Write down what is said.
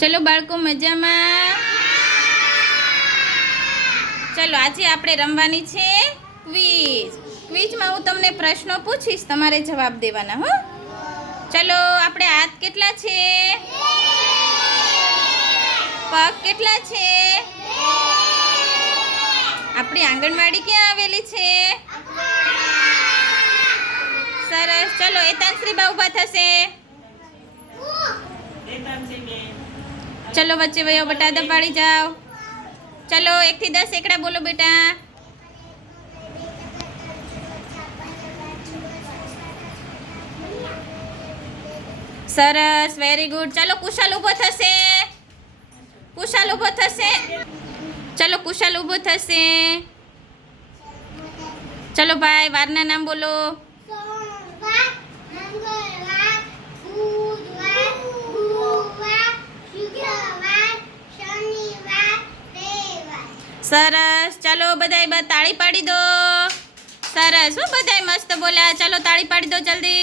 ચલો બાળકો મજામાં? ચલો આજે આપણે રમવાની છે ક્વિઝ. ક્વિઝમાં હું તમને પ્રશ્નો પૂછીશ, તમારે જવાબ દેવાના. હો ચલો, આપણે હાથ કેટલા છે? પગ કેટલા છે? આપણી આંગણવાડી ક્યાં આવેલી છે? સરસ. ચલો એતાંશ્રી બા ઊભા થશે. ચલો વચ્ચે વયો બેટા, દબાડી જાઓ. ચલો 1 થી 10 એકડા બોલો બેટા. સરસ, વેરી ગુડ. ચલો કુશાલ ઊભો થશે. કુશાલ ઊભો થશે. ચલો કુશાલ ઊભો થશે. ચલો ભાઈ, વારના નામ બોલો. સરસ. ચલો બધાય તાળી પાડી દો. સરસ, હું બધાય મસ્ત બોલ્યા. ચલો તાળી પાડી દો જલ્દી.